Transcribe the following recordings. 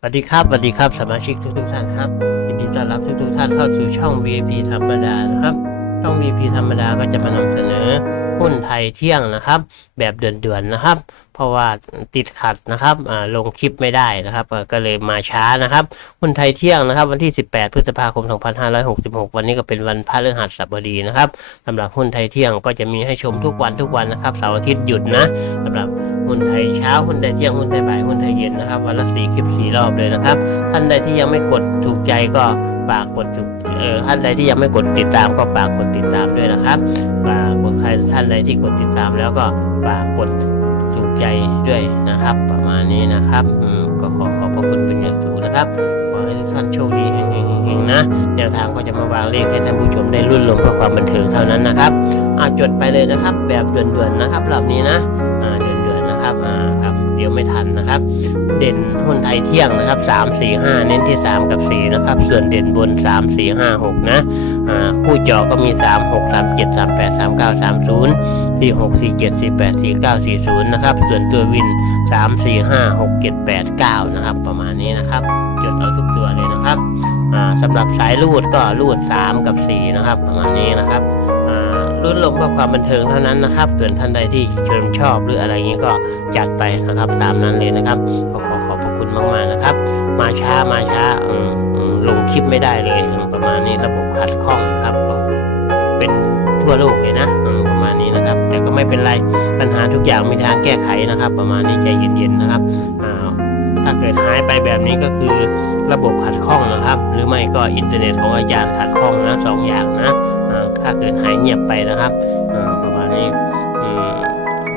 สวัสดีครับสวัสดีครับสมาชิกทุกทุกท่านครับยินดีต้อนรับทุกทุกท่านเข้าสู่ช่อง VIP ธรรมดานะครับ ช่อง VIP ธรรมดาก็จะมานำเสนอหุ้นไทยเที่ยงนะครับ แบบเดือนๆนะครับ เพราะว่าติดขัดนะครับลงคลิปไม่ได้นะครับ ก็เลยมาช้านะครับหุ้นไทยเที่ยงนะครับ วันที่ 18 พฤษภาคม 2566 วันนี้ก็เป็นวันพฤหัสบดีนะครับสำหรับหุ้นไทยเที่ยงก็จะมีให้ชมทุกวันทุกวันนะครับเสาร์อาทิตย์หยุดนะสำหรับ หุ้นไทยเช้าหุ้นไทยเที่ยงหุ้นไทยบ่ายหุ้นไทยเย็นนะครับวันละสี่คลิปสี่รอบเลยนะครับ ท่านใดที่ยังไม่กดถูกใจก็ฝากกดถูกเออท่านใดที่ยังไม่กดติดตามก็ฝากกดติดตามด้วยนะครับฝากกดใครท่านใดที่กดติดตามแล้วก็ฝากกดถูกใจด้วยนะครับ ประมาณนี้นะครับก็ขอขอบพระคุณเป็นอย่างสูงนะครับขอให้ทุกท่านโชคดีเฮงๆๆนะแนวทางก็จะมาวางเลขให้ท่านผู้ชมได้รุ่นลมเพื่อความบันเทิงเท่านั้นนะครับอาจดไปเลยนะครับ แบบด่วนๆนะครับรอบนี้นะ นะครับอ่าครับเดี๋ยวไม่ทันนะครับ เด่นหุ้นไทยเที่ยงนะครับสามสี่ห้าเน้นที่สามกับสี่นะครับ ส่วนเด่นบนสามสี่ห้าหกนะอ่าคู่จอก็มีสามหกสามเจ็ดสามแปดสามเก้าสามศูนย์สี่หกสี่เจ็ดสี่แปดสี่เก้าสี่ศูนย์นะครับ ส่วนตัววินสามสี่ห้าหกเจ็ดแปดเก้านะครับ ประมาณนี้นะครับ จดเอาทุกตัวเลยนะครับอ่าสำหรับสายรูดก็รูดสามกับสี่นะครับ ประมาณนี้นะครับ รุ่นลมเพื่อความบันเทิงเท่านั้นนะครับส่วนท่านใดที่ชมชอบหรืออะไรอย่างนี้ก็จัดไปนะครับตามนั้นเลยนะครับก็ขอขอบพระคุณมากๆนะครับ มาช้ามาช้าลงคลิปไม่ได้เลยประมาณนี้ระบบขัดข้องครับ เป็นทั่วโลกเลยนะประมาณนี้นะครับ แต่ก็ไม่เป็นไรปัญหาทุกอย่างมีทางแก้ไขนะครับ ประมาณนี้ใจเย็นๆนะครับถ้าเกิดหายไปแบบนี้ก็คือระบบขัดข้องนะครับ หรือไม่ก็อินเทอร์เน็ตของอาจารย์ขัดข้องนะสองอย่างนะ ถ้าเกิดหายเงียบไปนะครับประมาณนี้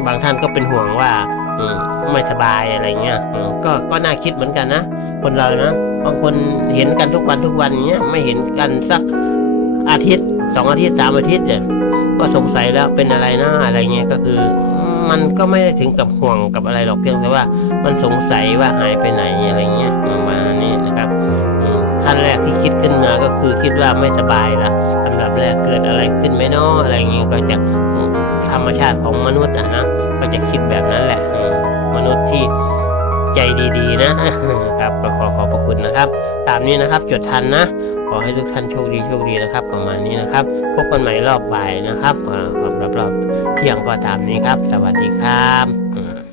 บางท่านก็เป็นห่วงว่าไม่สบายอะไรเงี้ยก็ก็น่าคิดเหมือนกันนะ คนเรานะบางคนเห็นกันทุกวันทุกวันเนี้ยไม่เห็นกันสักอาทิตย์สองอาทิตย์สามอาทิตย์เนี่ยก็สงสัยแล้วเป็นอะไรนะอะไรเงี้ยก็คือมันก็ไม่ได้ถึงกับห่วงกับอะไรหรอกเพียงแต่ว่ามันสงสัยว่าหายไปไหนอะไรเงี้ยประมาณนี้นะครับขั้นแรกที่คิดขึ้นมาก็คือคิดว่าไม่สบายละ ลำดับแรกเกิดอะไรขึ้นไหมเนาะอะไรเงี้ยก็จะธรรมชาติของมนุษย์อะนะก็จะคิดแบบนั้นแหละ มนุษย์ที่ใจดีๆ นะครับก็ขอขอบพระคุณนะครับ ตามนี้นะครับจดทันนะ ขอให้ทุกท่านโชคดีโชคดีนะครับ ประมาณนี้นะครับ พบกันใหม่รอบบ่ายนะครับรับรอบเที่ยงก็ตามนี้ครับ สวัสดีครับ